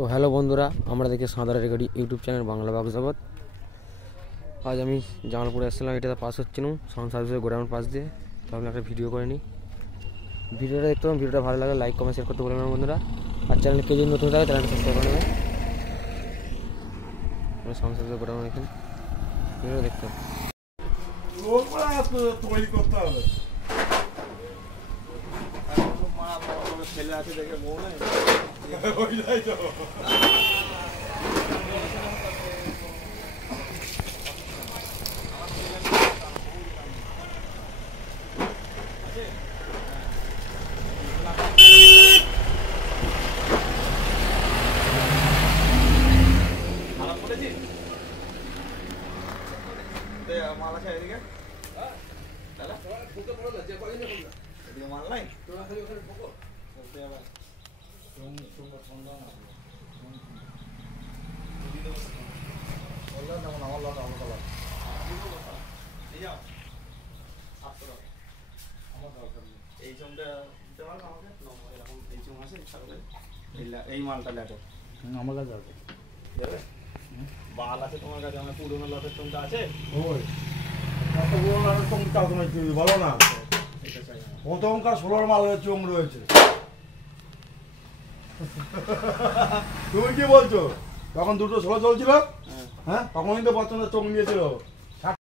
তো হ্যালো বন্ধুরা, আমরা দেখি সাঁতারের গাড়ি ইউটিউব চ্যানেল বাংলা বাগজাবাদ। আজ আমি জামালপুরে আসছিলাম, এটা পাস হচ্ছিল সাউন্ড সার্ভিসের গোডাউন পাস দিয়ে। তো আমি একটা ভিডিও করে নিই। ভিডিওটা দেখতে পাবেন, ভিডিওটা ভালো লাগে লাইক কমেন্ট শেয়ার করতে বলবেন না বন্ধুরা। আর চ্যানেলে কেউ যদি নতুন থাকে চ্যানেলটা সাবস্ক্রাইব করে নেবেন। সাউন্ড সার্ভিসের গোডাউন এখানে ভিডিওটা দেখতে হবে। ছেলে আছে দেখে বউ নাই মাল আছে এদিকে মাল নাই এই চমটা দিতে পারবো আমাকে এরকম এই চম আছে এই মালটা লেটো আমার কাছে আছে দেবে বাল আছে তোমার কাছে? আমার পুরোনো লটের চমটা আছে ওই কত পুরোনো লটের চমটা তুমি বলো না। প্রথমকার 16 মালের চোং রয়েছে। তুমি কি বলছো? তখন দুটো 16 চলছিল, হ্যাঁ তখনই তো বর্তমানে চোখ নিয়েছিল।